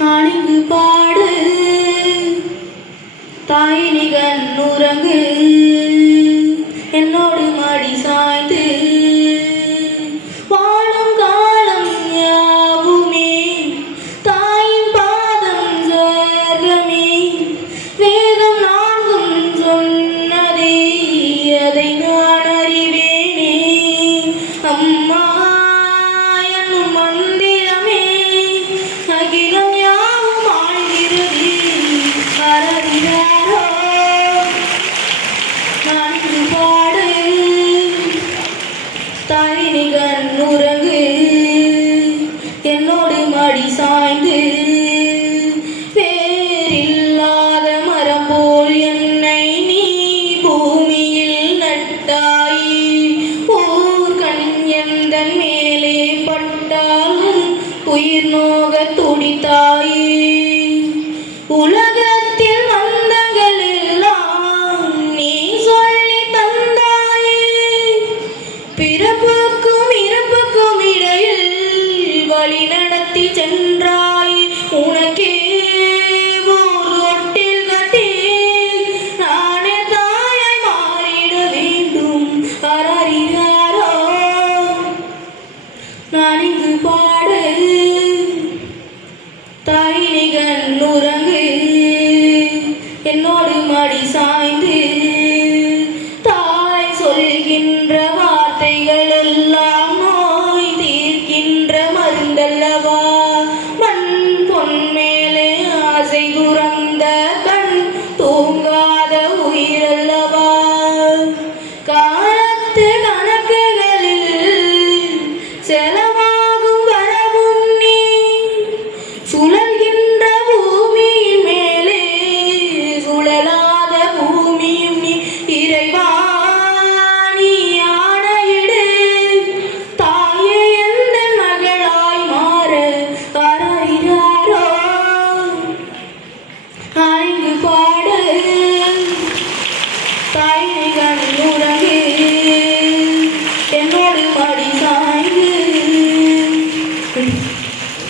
அணிவு பாடு. தாயிலிகன் உறங்கு என்னோடு மடி சாய்ந்து. வாழும் காலம் யாவுமே. தாயின் பாதம் ஜாகமே வேதம் உயிர் நோக துடித்தாய். என்னோடு மடி சாய்ந்து தாய் சொல்கின்ற வார்த்தைகள் எல்லாம் நோய் தீர்க்கின்ற மருந்தல்லவா? மண் பொன் மேலே ஆசை துறந்த கண் தூங்காத உயிரல்லவா? 二零